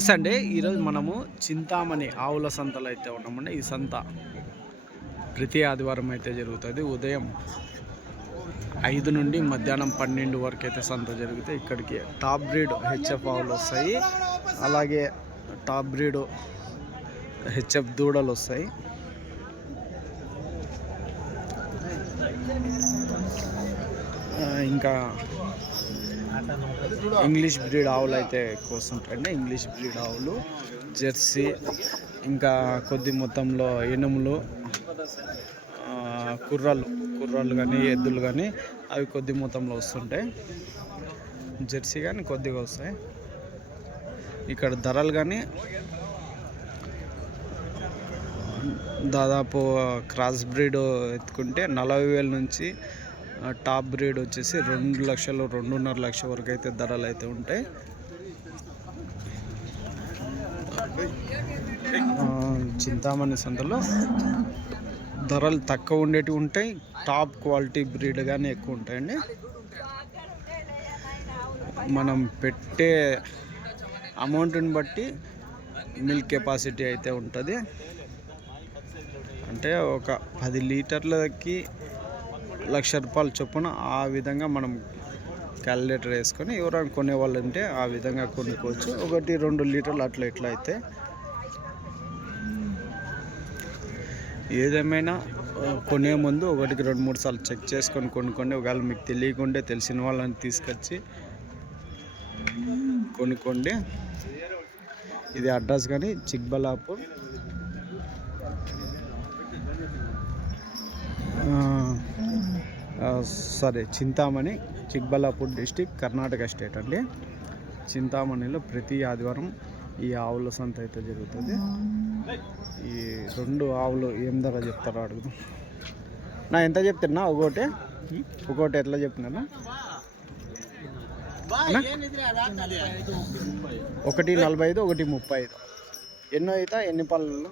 నమస్తే అండి. ఈరోజు మనము చింతామణి ఆవుల సంతలో అయితే ఉన్నామండి. ఈ సంత ప్రతి ఆదివారం అయితే జరుగుతుంది. ఉదయం 5 నుండి మధ్యాహ్నం 12 వరకు అయితే సంత జరుగుతాయి. ఇక్కడికి టాప్ బ్రీడ్ హెచ్ఎఫ్ ఆవులు వస్తాయి, అలాగే టాప్ బ్రీడ్ హెచ్ఎఫ్ దూడలు వస్తాయి. ఇంకా ఇంగ్లీష్ బ్రీడ్ ఆవులు అయితే ఎక్కువ వస్తుంటాయండి. ఇంగ్లీష్ బ్రీడ్ ఆవులు, జెర్సీ, ఇంకా మొత్తంలో ఎనుములు, కుర్రాళ్ళు కానీ ఎద్దులు కానీ అవి కొద్ది మొత్తంలో వస్తుంటాయి. జెర్సీ కానీ కొద్దిగా వస్తాయి. ఇక్కడ ధరలు కానీ దాదాపు క్రాస్ బ్రీడ్ ఎత్తుకుంటే 40,000 నుంచి టాప్ బ్రీడ్ వచ్చేసి 2 లక్షలు 2.5 లక్షల వరకు అయితే ధరలు అయితే ఉంటాయి. చింతామణి సంతలో ధరలు తక్కువ ఉండేటివి ఉంటాయి, టాప్ క్వాలిటీ బ్రీడ్ కానీ ఎక్కువ ఉంటాయండి. మనం పెట్టే అమౌంట్ని బట్టి మిల్క్ కెపాసిటీ అయితే ఉంటుంది. అంటే ఒక 10 లీటర్లకి ₹1,00,000 చొప్పున ఆ విధంగా మనం క్యాలిక్యులేటర్ వేసుకొని ఎవరైనా కొనేవాళ్ళు ఉంటే ఆ విధంగా కొనుక్కోవచ్చు. 1-2 లీటర్లు అట్లా ఇట్లా అయితే. ఏదేమైనా కొనే ముందు 1-2-3 సార్లు చెక్ చేసుకొని కొనుక్కోండి. ఒకవేళ మీకు తెలియకుంటే తెలిసిన వాళ్ళని తీసుకొచ్చి కొనుక్కోండి. ఇది అడ్రస్ కానీ చిక్బల్లాపూర్, చింతామణి, చిక్బల్లాపూర్ డిస్టిక్, కర్ణాటక స్టేట్ అండి. చింతామణిలో ప్రతి ఆదివారం ఈ ఆవుల సంత అయితే జరుగుతుంది. ఈ 2 ఆవులు ఏం ధర చెప్తారో అడుగుదాం. నా ఎంత చెప్తున్నా? ఒకటి ఎట్లా చెప్తున్నా? 1.45, 1.35. ఎన్నో ఈత? ఎన్ని పళ్ళలో?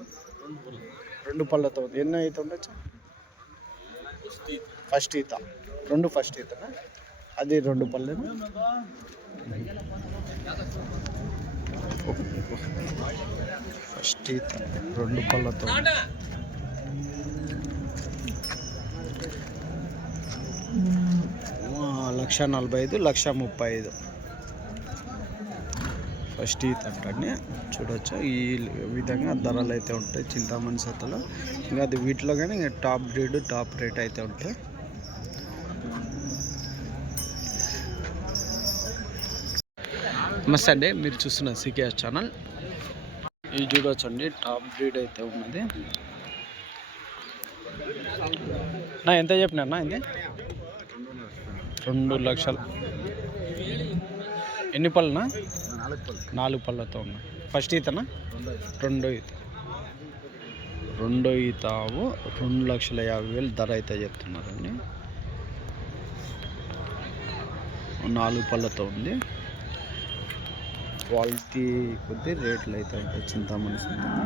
2 పళ్ళతో ఉంది. ఎన్నో ఈత ఉండొచ్చు? ఫస్ట్ ఈత. 2 ఫస్ట్ ఈతనా? అది 2 పళ్ళేనా? ఫస్ట్ ఈత 2 పళ్ళతో. ₹1,45,000, ₹1,35,000 ఫస్ట్ ఈత అంటే చూడవచ్చు. ఈ విధంగా ధరలు అయితే ఉంటాయి చింతామణి సంతలో. ఇంకా అది వీటిలో కానీ టాప్ బ్రీడ్ టాప్ రేట్ అయితే ఉంటాయి. నమస్తే అండి, మీరు చూస్తున్న సికేఎస్ ఛానల్. ఇది చూడవచ్చు అండి, టాప్ బ్రీడ్ అయితే ఉన్నది. నా ఎంత చెప్పినా? ఇది 2 లక్షలు. ఎన్ని పళ్ళునా? 4 పళ్ళతో ఉన్నాయి. ఫస్ట్ ఈతనా? రెండో ఈత. రెండో ఈత 2,50,000 ధర అయితే చెప్తున్నారండి. 4 పళ్ళతో ఉంది. క్వాలిటీ కొద్ది రేట్లు అయితే ఉంటాయి చింతామణి సంతలో.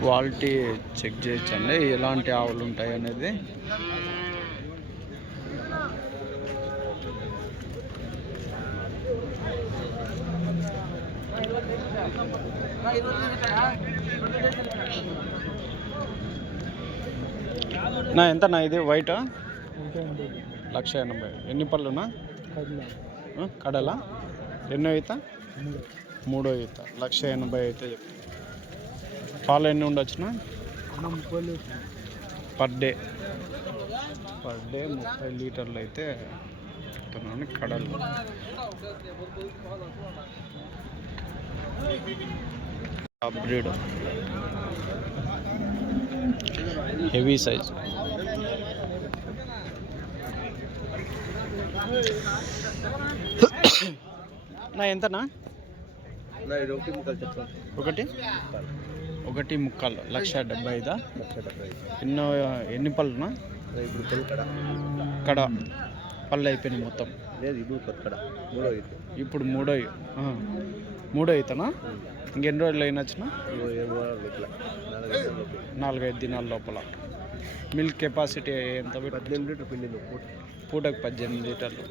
క్వాలిటీ చెక్ చేయొచ్చండి, ఎలాంటి ఆవులు ఉంటాయి అనేది. నా ఎంతనా ఇది? వైట్ 1,80,000. ఎన్ని పళ్ళునా? కడలా? ఎన్నో ఈత? 3వ ఈత. 1,80,000 అయితే చెప్తాను. పాలు ఎన్ని ఉండొచ్చునా? పర్ డే 30 లీటర్లు అయితే చెప్తున్నాను. కడలు టాప్ బ్రీడ్, హెవీ సైజ్. నా ఎంతనా? 1.75 1,70,000. ఎన్ని పళ్ళునా? కడ పళ్ళు అయిపోయినాయి మొత్తం. లేదు ఇది కొత్తడ ఇప్పుడు మూడో అవుతానా? ఇంకెన్ని రోజులు అయినా వచ్చినా? 4-5 దినాల లోపల. మిల్క్ కెపాసిటీ ఎంత? 18 లీటర్ పిండిలు పూటకు 18 లీటర్లు.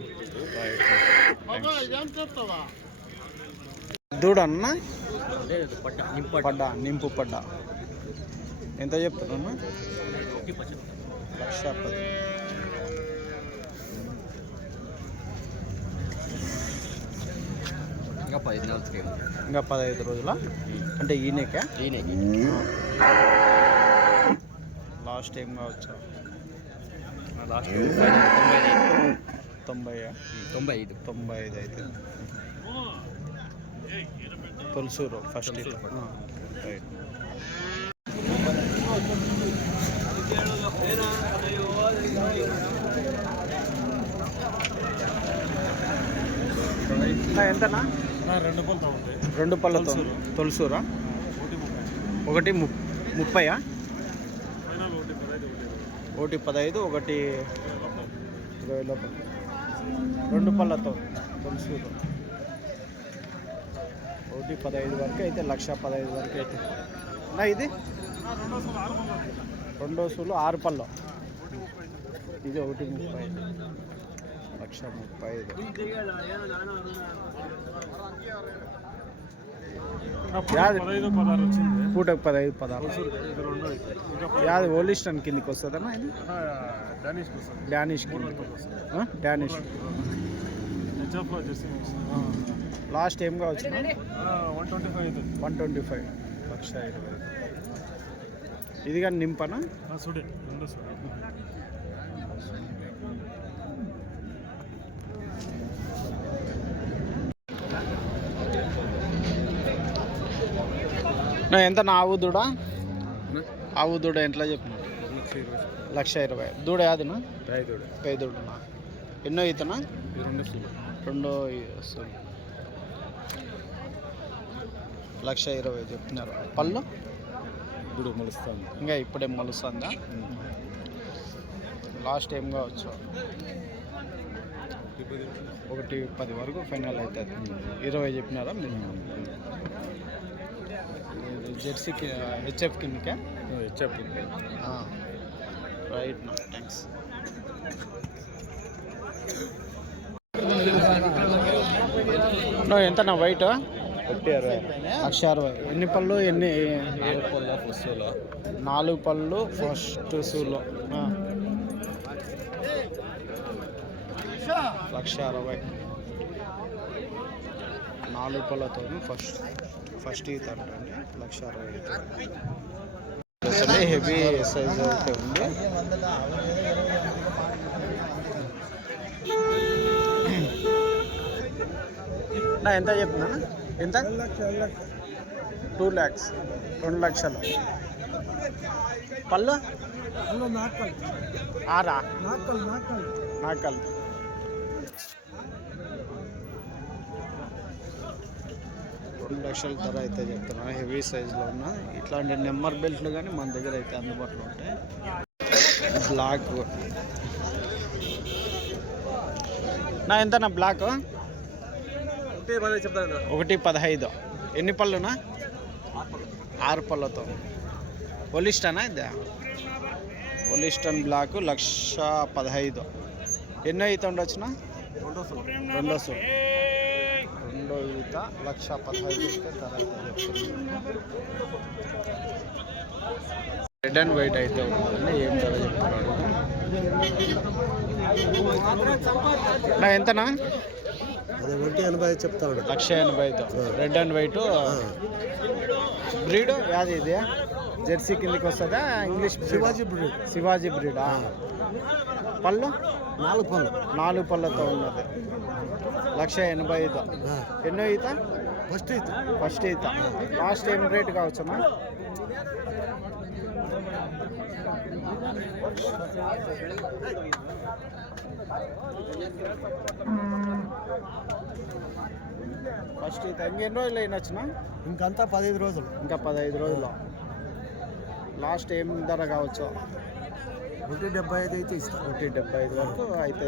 దూడన్నా నింపు పడ్డ ఎంత చెప్తున్నా? 1,10,000. ఇంకా 15 రోజుల అంటే ఈయనకే లాస్ట్ టైం కావచ్చు. 95 అయితే తొలసూరు ఫస్ట్. ఎంతనా? 2 పళ్ళతో తొలసూరా? 1:30. 1:15, 1:20 లోపల. 2 పళ్ళతో తొలసూరు 1:15 వరకు అయితే 1,15,000 వరకు అయితే. ఇది 2 సూలు 6 పళ్ళు. ఇది 1:30, 1,35,000. పూటకు 15-16. యాది ఓలిస్టన్ కిందికి వస్తుందన్నా? ఇది డానిష్ డానిష్. లాస్ట్ ఏం కావచ్చు? 125, 1,20,000. ఇది కానీ నింపనా? ఎంత నా ఆవు దూడ? ఆవు దూడ ఎట్లా చెప్పిన? 1,20,000. దూడ యాదినా? పేదూడనా? ఎన్నో అవుతున్నా? 2 సూలు. 1,20,000 చెప్తున్నారు. పళ్ళు ఇప్పుడు మొలుస్తుంది. ఇంకా ఇప్పుడేం మొలుస్తుందా? లాస్ట్ ఏం కావచ్చు? 1:10 వరకు ఫైనల్ అవుతుంది. 20 చెప్పినారా మీరు? జెర్సీకి హెచ్ఎఫ్ కిందకే? హెచ్ఎఫ్. రైట్ నా థ్యాంక్స్. ఎంత నా వైట్? 1,60,000. ఎన్ని పళ్ళు? 4 పళ్ళు ఫస్ట్ సూలో. 1,60,000. 4 పళ్ళతో ఫస్ట్ ఈత అంటే 1,60,000. హెవీ సైజ్ అయితే ఉంది. నా ఎంత చెప్తున్నా? ఎంత? 2 lakhs. 2 లక్షలు. పళ్ళు 6 నాకల్. లక్షల ధర అయితే చెప్తున్నా. హెవీ సైజులో ఉన్న ఇట్లాంటి నెంబర్ బెల్ట్లు కానీ మన దగ్గర అయితే అందుబాటులో ఉంటాయి. బ్లాక్ నా ఎంత? నా బ్లాక్ 1:15. ఎన్ని పళ్ళునా? 6 పళ్ళతో. ఒలిస్టనా? ఇదా ఒలిస్టన్ బ్లాక్ 1,15,000. ఎన్నో ఈత ఉండొచ్చునా? 2 సూలు. 2 ఈత 1,15,000 ఇస్తే ధర అయితే చెప్తున్నాను. రెడ్ అండ్ వైట్ అయితే ఉంటుందండి. ఏం ధర చెప్తున్నాడు? నా ఎంతనా? 1,80,000 చెప్తాడు. 1,80,000. Red and white. బ్రీడ్ యాది ఇది? జెర్సీ కిందకి వస్తుందా? ఇంగ్లీష్ శివాజీ బ్రీడా? పళ్ళు 4 పళ్ళతో ఉన్నది. 1,80,000. ఎన్నో ఈత? ఫస్ట్ ఈత. లాస్ట్ ఏం రేట్ కావచ్చునా? ఫస్ట్ ఈత. ఇంకెన్ని రోజులు అయినా వచ్చినా? ఇంకంతా 15 రోజులు. ఇంకా 15 రోజులు. లాస్ట్ ఏం ధర కావచ్చు? 175 అయితే ఇస్తాం. 175 వరకు అయితే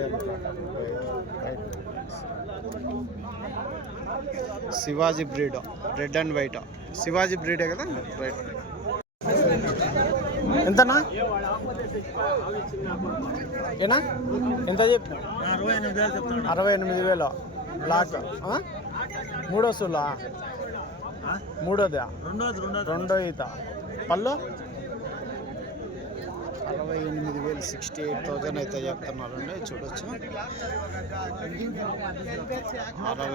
Shivaji breed red and white Shivaji బ్రీడే కదా రైట్. ఎంతనా ఏనా ఎంత చెప్పిన 68,000 బ్లాక్ మూడో సులా మూడోదా రెండో ఈత పళ్ళు 68,000 68,000 అయితే చెప్తున్నారండి. చూడొచ్చు 68.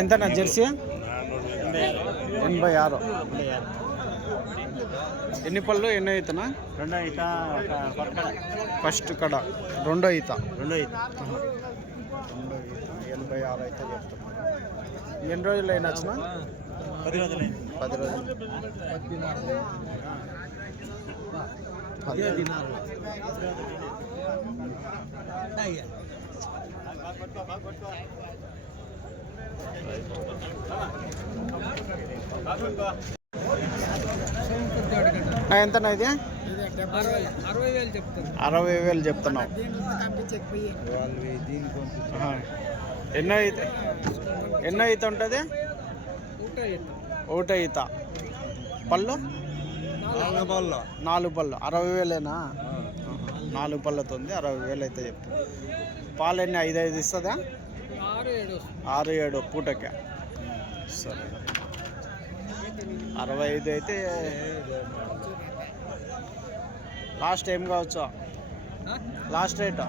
ఎంత నా జెర్సీ 86. ఎన్ని పళ్ళు ఎన్నో ఈతనా? రెండో ఈత ఫస్ట్ కడ రెండో ఈత 86 అయితే చెప్తున్నా. ఎన్ని రోజులు అయినా వచ్చిన? 10 రోజులు. 10 రోజులు. ఎంతనా ఇది? 60,000 చెప్తున్నావు. ఎన్నో ఈత ఉంటుంది? ఒకటో ఈత. పళ్ళు 4 పళ్ళు 60,000ఏనా? 4 పళ్ళతో ఉంది 60,000 అయితే చెప్తాను. పాలు ఎన్ని 5 ఇస్తుందా? 6-7 పూటకే. సరే 65 అయితే లాస్ట్ ఏం కావచ్చు? లాస్ట్ రేట్ 56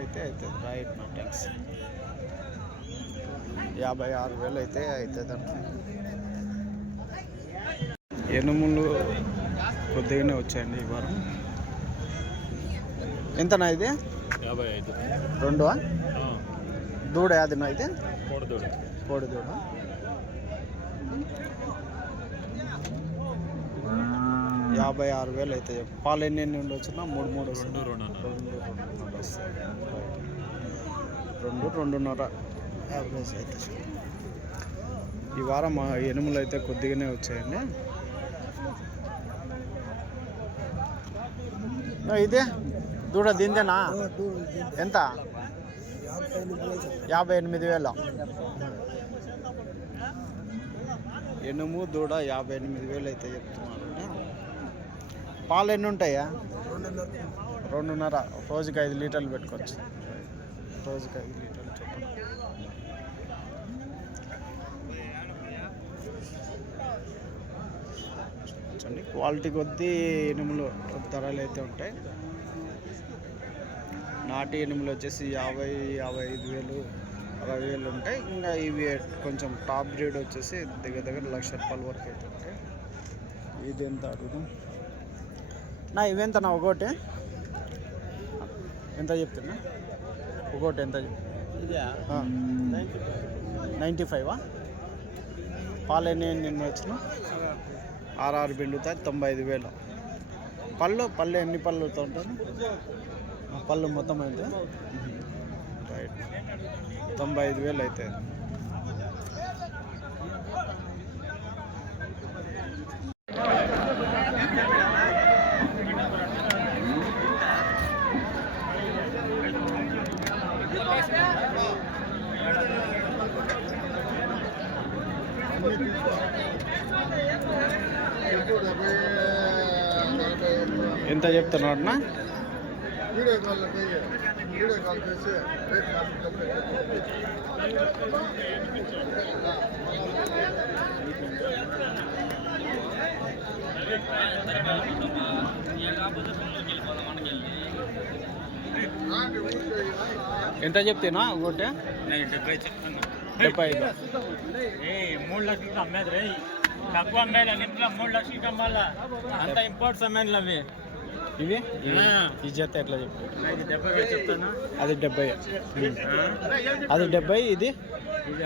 అయితే అవుతుంది. రైట్ నా ట్యాక్స్ 56,000 అయితే అవుతుంది అంట. ఎనుములు కొద్దిగానే వచ్చాయండి ఈ వారం. ఎంతనా ఇది? 55. రెండు దూడ యాదినా అయితే? కోడి దూడ. యాభై 56,000 అయితే పాలు ఎన్ని ఉండొచ్చున్నా? 3 వస్తాయి. 2-2.5 యావరేజ్ అయితే. ఈ వారం ఎనుములు అయితే కొద్దిగానే వచ్చాయండి. ఇదే దూడ దీందేనా? ఎంత? 58,000. ఎనుము దూడ 58,000 అయితే చెప్తున్నారు. పాలు ఎన్ని ఉంటాయా? 2.5. రోజుకి 5 లీటర్లు పెట్టుకోవచ్చు. రోజుకి 5 లీటర్లు చొప్పున. చూడండి క్వాలిటీ కొద్దీ ఎనుములు ధరలు అయితే ఉంటాయి. నాటి ఎనుములు వచ్చేసి 50,000, 55,000 ఉంటాయి. ఇంకా ఇవి కొంచెం టాప్ బ్రీడ్ వచ్చేసి దగ్గర ₹1,00,000 వరకు అయితే ఉంటాయి. ఇది ఎంత అడుగు నా? ఇవెంత నా? ఒకటి ఎంత చెప్తున్నా? ఒకటి ఎంత? 95. పాలు ఎన్ని వచ్చిన? 6 పిండుతాయి 95,000. పళ్ళు ఎన్ని పళ్ళుతో ఉంటుంది? పళ్ళు మొత్తం అయితే రైట్ 95,000 అయితే. ఎంత చెప్తున్నాడు అన్న? ఎంత చెప్తేనా ఒకటి? 75. 3 లక్షలకి అమ్మేది రే. తక్కువ అమ్మేలా ఇంట్లో 3 లక్షలకి అమ్మాలా. అంత ఇంపోర్ట్స్ అమ్మేది అవి. ఇవి ఈ జత ఎట్లా చెప్పు? 70 చెప్తాను. అది 70. అది 70. ఇది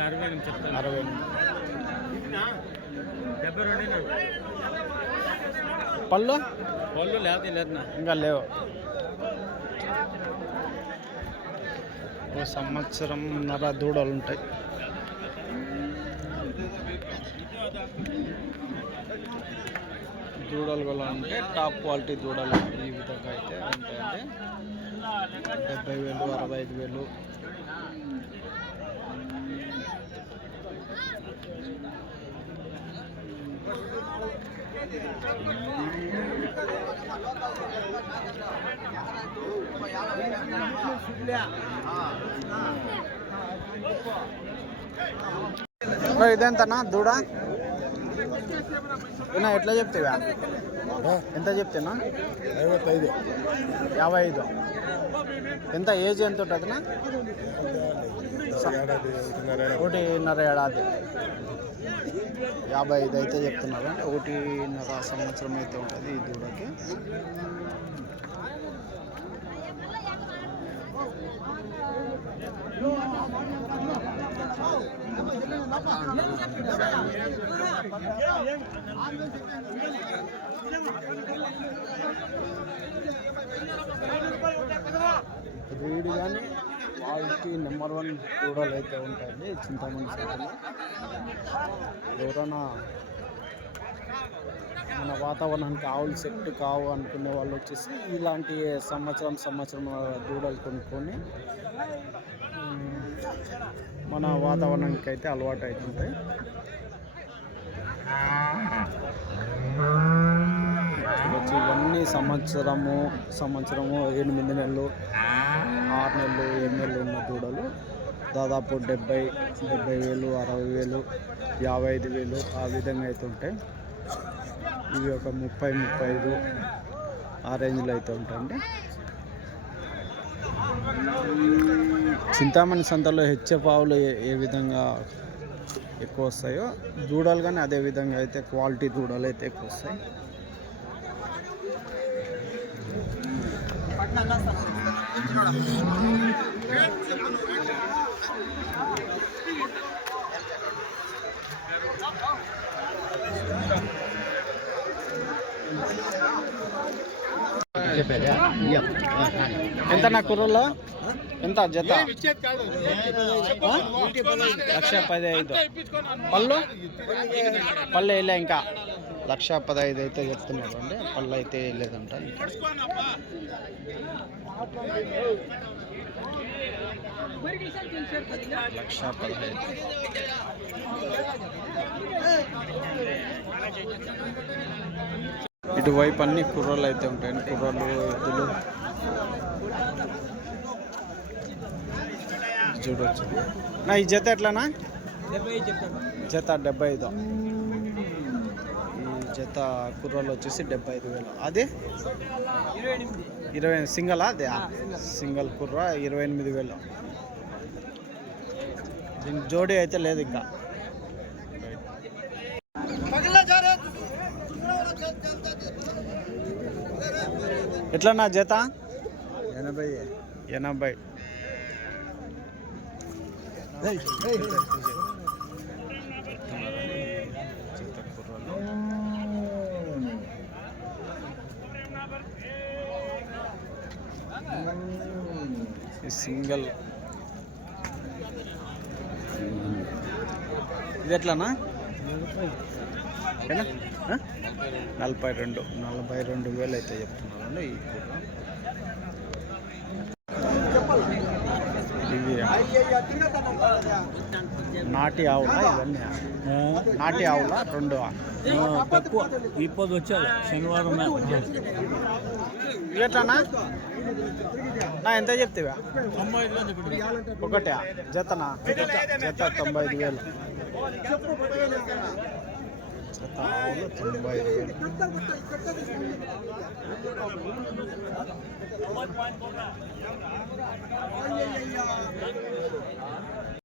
60 చెప్తాను. 60. 72. పళ్ళు వాళ్ళు లేదు ఇంకా లేవు. ఓ సంవత్సరంన్నర దూడలు ఉంటాయి. దూడలు కూడా ఉంటే టాప్ క్వాలిటీ దూడలు ఈ విధంగా అయితే ఉంటాయంటే 70,000 65,000. ఇదెంతనా దూడ? ఎట్లా చెప్తావా? ఎంత చెప్తేనా? 55. ఎంత ఏజ్ ఎంత ఉంటుందినా? 1.5 ఏడాది. 55 అయితే చెప్తున్నారు. అంటే 1.5 సంవత్సరం అయితే ఉంటుంది ఈ దూడకి. బ్రీడ్ కానీ క్వాలిటీ నెంబర్ 1 దూడలు అయితే ఉంటాయండి చింతామణి సంతలో. ఎవరైనా మన వాతావరణానికి ఆవులు సెట్ కావు అనుకునే వాళ్ళు వచ్చేసి ఇలాంటి సంవత్సరం దూడలు కొనుక్కొని మన వాతావరణానికి అయితే అలవాటు అవుతుంటాయి. వచ్చి ఇవన్నీ సంవత్సరము 8 నెలలు 6 నెలలు 7 నెలలు ఉన్న దూడలు దాదాపు 70,000 60,000 55,000 ఆ విధంగా అయితే ఉంటాయి. ఇవి ఒక 30-35 ఆ రేంజ్లో అయితే ఉంటాయండి. చింతామణి సంతలో హెచ్ఎఫ్ ఆవులు ఏ విధంగా ఎక్కువ వస్తాయో దూడలు కానీ అదే విధంగా అయితే క్వాలిటీ దూడలు అయితే ఎక్కువ వస్తాయి. ఎంత నా కుర్రలో ఎంత జత? 1,15,000. పళ్ళు వేయలే ఇంకా. 1,15,000 అయితే చెప్తున్నారు అండి. పళ్ళు అయితే వేయలేదంట. ఇటువైపు అన్ని కుర్రలు అయితే ఉంటాయండి. కుర్రలు ఎద్దులు చూడవచ్చు. నా ఈ జత ఎట్లానా? జత 75. ఈ జత కుర్రలు వచ్చేసి 75,000. అదే 20 సింగలా? అదే సింగల్ కుర్ర 28,000. దీనికి జోడీ అయితే లేదు ఇంకా. ఎట్లా నా జత? 80. సింగల్ ఇది ఎట్లానా? 42,000 అయితే చెప్తున్నారండి ఈ కూర. ఇవి నాటి ఆవులా? ఇవన్నీ నాటి ఆవులా? 2 తక్కువ ఇప్పుడు వచ్చారు శనివారం. ఇవి ఎట్లానా? నా ఎంత చెప్తావా? 95,000 ఒకటే జతనా? జత 95,000. జత ఆవులు 95,000.